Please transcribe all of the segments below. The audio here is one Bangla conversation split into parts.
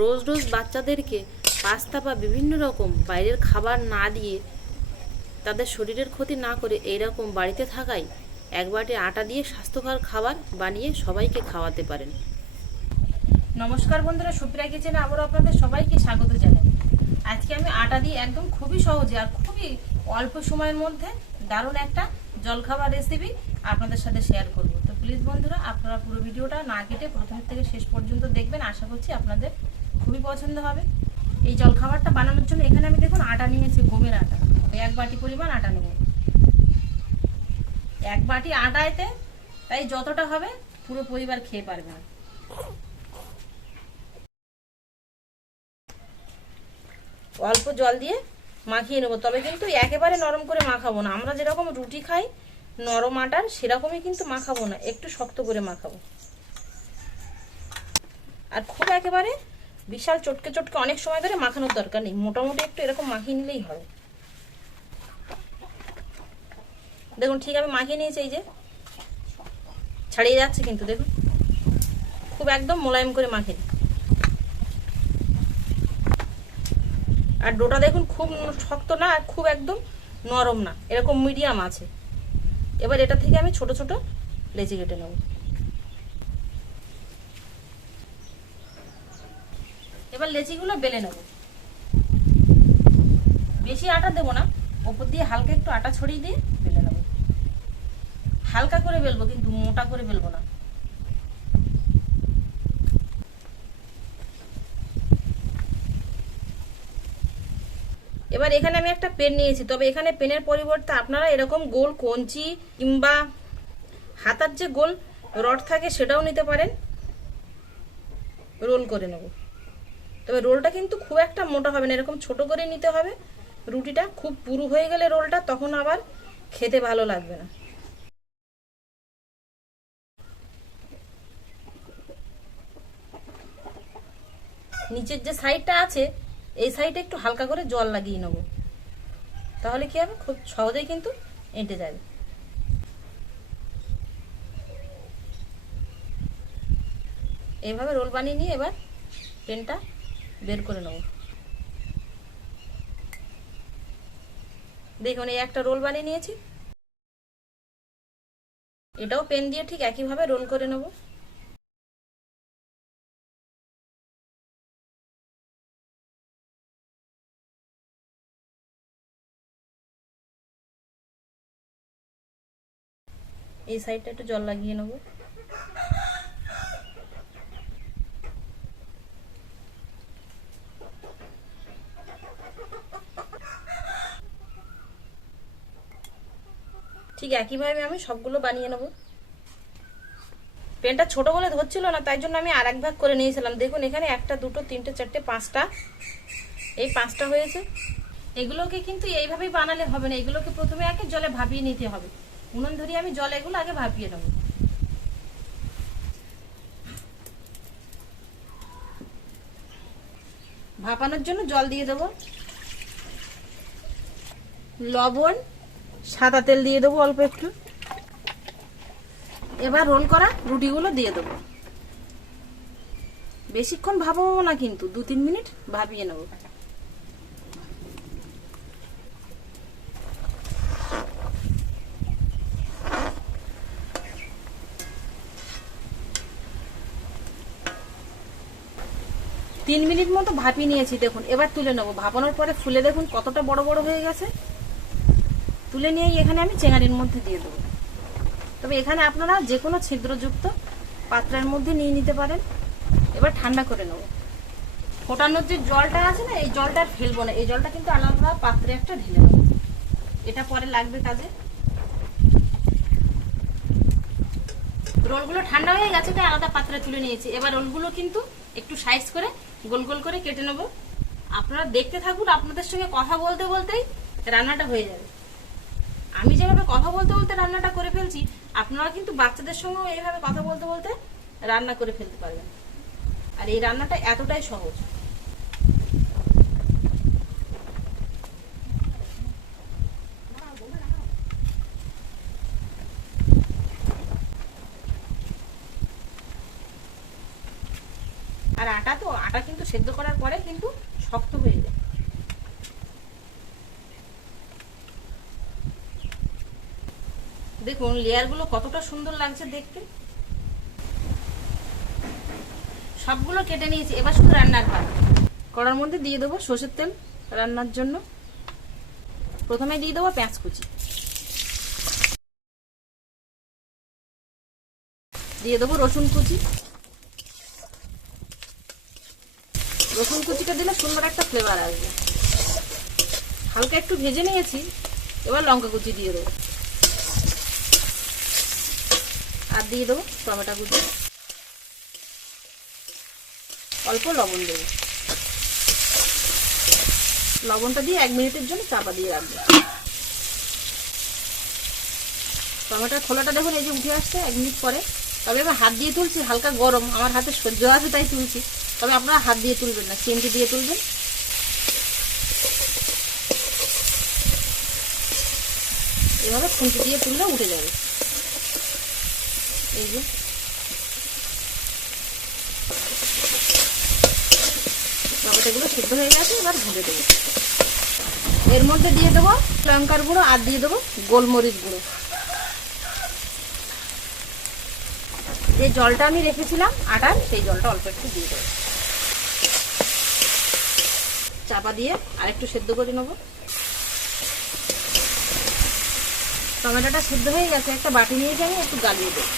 রোজ রোজ বাচ্চাদেরকে পাস্তা বা বিভিন্ন রকম বাইরের খাবার না দিয়ে তাদের শরীরের ক্ষতি না করে এইরকম বাড়িতে থাকাই এক বাটি আটা দিয়ে স্বাস্থ্যকর খাবার বানিয়ে সবাইকে খাওয়াতে পারেন। নমস্কার বন্ধুরা, সুপ্রিয়া কিচেনে আবারও আপনাদের সবাইকে স্বাগত জানাই। আজকে আমি আটা দিয়ে একদম খুবই সহজে আর খুবই অল্প সময়ের মধ্যে দারুণ একটা জলখাবার রেসিপি আপনাদের সাথে শেয়ার করব। তো প্লিজ বন্ধুরা, আপনারা পুরো ভিডিওটা না কেটে প্রথম থেকে শেষ পর্যন্ত দেখবেন। আশা করছি আপনাদের খুবই পছন্দ হবে। এই জলখাবারটা বানানোর জন্য এখানে আমি দেখুন আটা নিয়েছি, গমের আটা। এক বাটি পরিমাণ আটা নেব। এক বাটি আটাতে তাই যতটা হবে পুরো পরিবার খেয়ে পারবে না। অল্প জল দিয়ে মাখিয়ে নেবো, তবে কিন্তু একেবারে নরম করে মাখাবো না। আমরা যেরকম রুটি খাই নরম আটার, সেরকমই কিন্তু মাখাবো না, একটু শক্ত করে মাখাবো। আর খুব একেবারে বিশাল চটকে চটকে অনেক সময় ধরে মাখানোর দরকার নেই, মোটামুটি একটু এরকম মাখিয়ে নিলেই হবে। দেখুন ঠিক আমি মাখিয়ে নিয়েছি, এই যে ছাড়িয়ে যাচ্ছে কিন্তু দেখুন, খুব একদম মোলায়েম করে মাখিয়ে। আর ডোটা দেখুন খুব শক্ত না আর খুব একদম নরম না, এরকম মিডিয়াম আছে। এবার এটা থেকে আমি ছোট ছোট লেচি কেটে নেব। এবার লেচিগুলো বেলে নেব। বেশি আটা দেবো না, ওপর দিয়ে হালকা একটু আটা ছড়িয়ে দিয়ে বেলে নেব। হালকা করে বেলবো, কিন্তু মোটা করে বেলবো না। এবার এখানে আমি একটা পেন নিয়েছি, তবে এখানে পেনের পরিবর্তে আপনারা এরকম গোল কঞ্চি কিংবা হাতার যে গোল রড থাকে সেটাও নিতে পারেন। রোল করে নেব, তবে রোলটা কিন্তু খুব একটা মোটা হবে না, এরকম ছোট করে নিতে হবে। রুটিটা খুব পুরু হয়ে গেলে রোলটা তখন আবার খেতে ভালো লাগবে না। নিচের যে সাইডটা আছে এই সাইডে একটু হালকা করে জল লাগিয়ে নেব, তাহলে কি হবে, খুব সহজেই কিন্তু এঁটে যাবে। এইভাবে রোল বানিয়ে নিয়ে এবার পেনটা বের করে নেব। দেখুন এই একটা রোল বানিয়ে নিয়েছি, এটাও পেন দিয়ে ঠিক একইভাবে রোল করে নেব। এই সাইডটা একটু জল লাগিয়ে নেব। ঠিক একইভাবে আমি সবগুলো বানিয়ে নেব। পেনটা ছোট বলে ধরছিল না, তাই জন্য আমি আর এক ভাগ করে নিয়েছিলাম। দেখুন এখানে একটা দুটো তিনটে চারটে পাঁচটা, এই পাঁচটা হয়েছে। এগুলোকে কিন্তু এইভাবেই বানালে হবে না, এগুলোকে প্রথমে আগে জলে ভাপিয়ে নিতে হবে। উনুন ধরিয়ে আমি জলে এগুলো আগে ভাপিয়ে নেব। ভাপানোর জন্য জল দিয়ে দেব, লবণ, সাদা তেল দিয়ে দেবো অল্প একটু। এবার রোল করা রুটিগুলো দিয়ে দেবো। বেশিক্ষণ ভাপাবো না, কিন্তু 2-3 মিনিট ভাপিয়ে নেব। তিন মিনিট মতো ভাপিয়ে নিয়েছি দেখুন। এবার তুলে নেবো। ভাপানোর পরে ফুলে দেখুন কতটা বড় বড় হয়ে গেছে। তুলে নিয়ে এখানে আমি চেঙারির মধ্যে দিয়ে দেবো। তবে এখানে আপনারা যে কোনো ছিদ্রযুক্ত পাত্রের মধ্যে নিয়ে নিতে পারেন। এবার ঠান্ডা করে নেব। ফোটানোর যে জলটা আছে না, এই জলটা ফেলবো না, এই জলটা কিন্তু আলাদা পাত্রে একটা ঢেলে নেব, এটা পরে লাগবে কাজে। রোলগুলো ঠান্ডা হয়ে গেছে তাই আলাদা পাত্রে তুলে নিয়েছি। এবার রোলগুলো কিন্তু একটু সাইজ করে গোল গোল করে কেটে নেব। আপনারা দেখতে থাকুন, আপনাদের সঙ্গে কথা বলতে বলতেই রান্নাটা হয়ে যাবে। আমি যেভাবে কথা বলতে বলতে রান্নাটা করে ফেলছি, আপনারা কিন্তু বাচ্চাদের সঙ্গেও এইভাবে কথা বলতে বলতে রান্না করে ফেলতে পারবেন। আর এই রান্নাটা এতটাই সহজ। আর আটা তো আটা কিন্তু সেদ্ধ করার পরে কিন্তু শক্ত হয়ে যায়। দেখুন লেয়ারগুলো কতটা সুন্দর লাগছে দেখতে। সবগুলো কেটে নিয়েছি, এবার শুধু রান্নার পালা। কড়ার মধ্যে দিয়ে দেবো সরষের তেল রান্নার জন্য। প্রথমে দিয়ে দেবো পেঁয়াজ কুচি, দিয়ে দেবো রসুন কুচি। রসুন কুচিটা দিলে সুন্দর একটা ফ্লেভার আসবে। হালকা একটু ভেজে নিয়েছি, এবার লঙ্কা কুচি দিয়ে দেবো, আর দিয়ে দেবো টমেটো কুচি, অল্প লবণ দেবো। লবণটা দিয়ে 1 মিনিটের জন্য চাপা দিয়ে রাখবো। টমেটোর খোলাটা দেখুন এই যে উঠে আসছে 1 মিনিট পরে। তবে এবার হাত দিয়ে তুলছি, হালকা গরম, আমার হাতে সহ্য আছে তাই তুলছি। তবে আপনারা হাত দিয়ে তুলবেন না, চিমটি দিয়ে তুলবেন। এভাবে খুন্তি দিয়ে তুললে উঠে যাবে। এই যে টমেটোগুলো সিদ্ধ হয়ে গেছে, এবার ভেজে দেবো। এর মধ্যে দিয়ে দেবো লঙ্কার গুঁড়ো আর দিয়ে দেবো গোলমরিচ গুঁড়ো। যে জলটা আমি রেখেছিলাম আটার, সেই জলটা অল্প একটু দিয়ে দেবো। চাপা দিয়ে আরেকটু সেদ্ধ করে নেবো। টমেটোটা সেদ্ধ হয়ে গেছে, একটা বাটি নিয়ে গিয়ে আমি একটু গালিয়ে দেবো।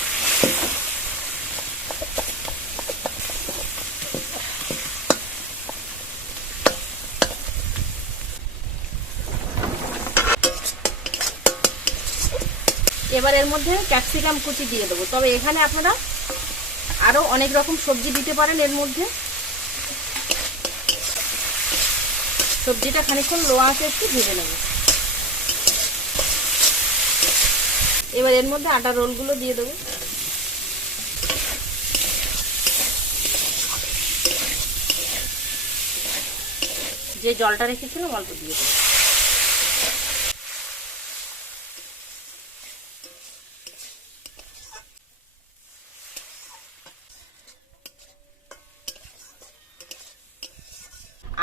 এবার এর মধ্যে ক্যাপসিকাম কুচি দিয়ে দেবো। তবে এখানে আপনারা আরো অনেক রকম সবজি দিতে পারেন এর মধ্যে। সবজিটা খানিকক্ষণ লো আঁচে একটু ভেজে নেব। এবার এর মধ্যে আটা রোলগুলো দিয়ে দেবো। যে জলটা রেখেছিলাম অল্প দিয়ে দেবো।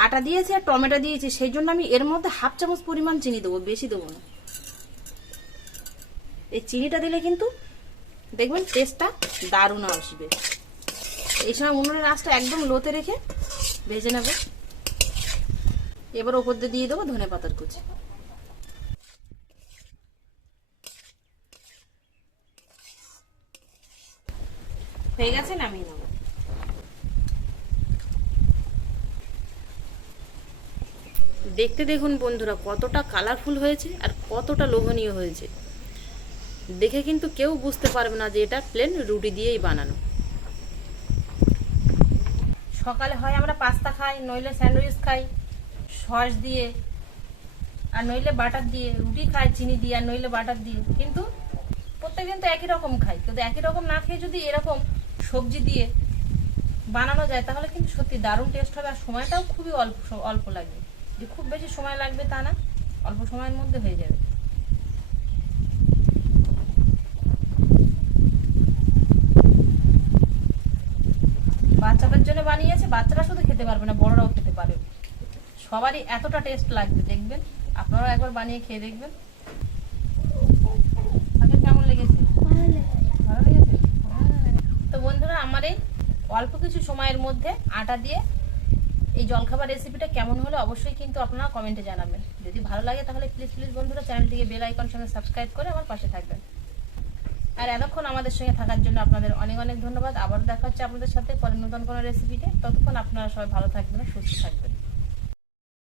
আটা দিয়েছি আর টমেটো দিয়েছি, সেই জন্য আমি এর মধ্যে 1/2 চামচ পরিমাণ চিনি দেবো, বেশি দেবো না। এই চিনিটা দিলে কিন্তু দেখবেন টেস্টটা দারুণ আসবে। এই সময় উনুনের আঁচটা একদম লোতে রেখে ভেজে নেবে। এবার ওপর দিয়ে দেবো ধনেপাতার কুচি। হয়ে গেছে, নামিয়ে নেবো। দেখতে দেখুন বন্ধুরা কতটা কালারফুল হয়েছে আর কতটা লোভনীয় হয়েছে। দেখে কিন্তু কেউ বুঝতে পারবে না যে এটা প্লেন রুটি দিয়েই বানানো। সকালে হয় আমরা পাস্তা খাই, নইলে স্যান্ডউইচ খাই সস দিয়ে, আর নইলে বাটার দিয়ে। রুটি খাই চিনি দিয়ে, আর নইলে বাটার দিয়ে। কিন্তু প্রত্যেকদিন তো একই রকম খাই। কিন্তু একই রকম না খেয়ে যদি এরকম সবজি দিয়ে বানানো যায় তাহলে কিন্তু সত্যি দারুণ টেস্ট হবে। আর সময়টাও খুবই অল্প লাগবে, যে খুব বেশি সময় লাগবে তা না, অল্প সময়ের মধ্যে হয়ে যাবে। বাচ্চাদের জন্য বানিয়েছে, বাচ্চারা শুধু খেতে পারবে না, বড়রাও খেতে পারবে। সবারই এতটা টেস্ট লাগবে, দেখবেন আপনারাও একবার বানিয়ে খেয়ে দেখবেন। আপনাদের কেমন লেগেছে? ভালো লেগেছে। তো বন্ধুরা, আমার এই অল্প কিছু সময়ের মধ্যে আটা দিয়ে এই জলখাবার রেসিপিটা কেমন হলো অবশ্যই কিন্তু আপনারা কমেন্টে জানাবেন। যদি ভালো লাগে তাহলে প্লিজ বন্ধুরা চ্যানেলটিকে বেল আইকন সঙ্গে সাবস্ক্রাইব করে আমার পাশে থাকবেন। আর এতক্ষণ আমাদের সঙ্গে থাকার জন্য আপনাদের অনেক অনেক ধন্যবাদ। আবার দেখা হচ্ছে আপনাদের সাথে পরে নতুন কোনো রেসিপিতে। ততক্ষণ আপনারা সবাই ভালো থাকবেন, সুস্থ থাকবেন।